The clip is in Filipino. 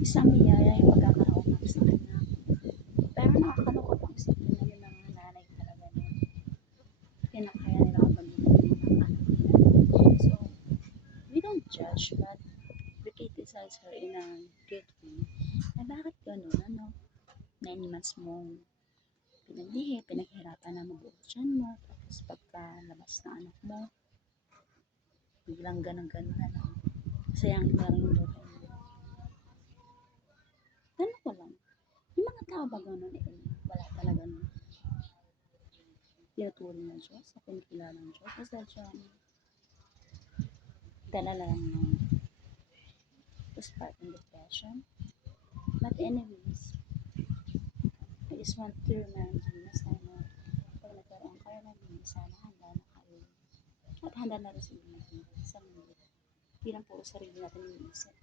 isang biyaya yung pagkakaroon ng sa kanya. Pero nakakalungkot ang isipin na yung mga nanay talaga na kinakaya nila ang pamilya ng anak nila. So, we don't judge, but we criticize her in a good way. Na bakit ganun, ano? 9 months mong pinaglihi, pinaghirapan na mabuo dyan mo, tapos pagkalabas ng anak mo, biglang ganun-ganun na lang. Sayangin na rin yung buhay mo. Tanong ko lang, yung mga tao ba ganun wala talaga nun tinuturing ng Diyos sa pinikilala ng Diyos? O sadyang dala lang ng postpartum depression? But anyways, I just want to remind you na sana pag nagkaroon kayo ng baby, sana handa na kayo. At handa na rin sila sa mundo. Hindi lang puro sarili natin yung isip.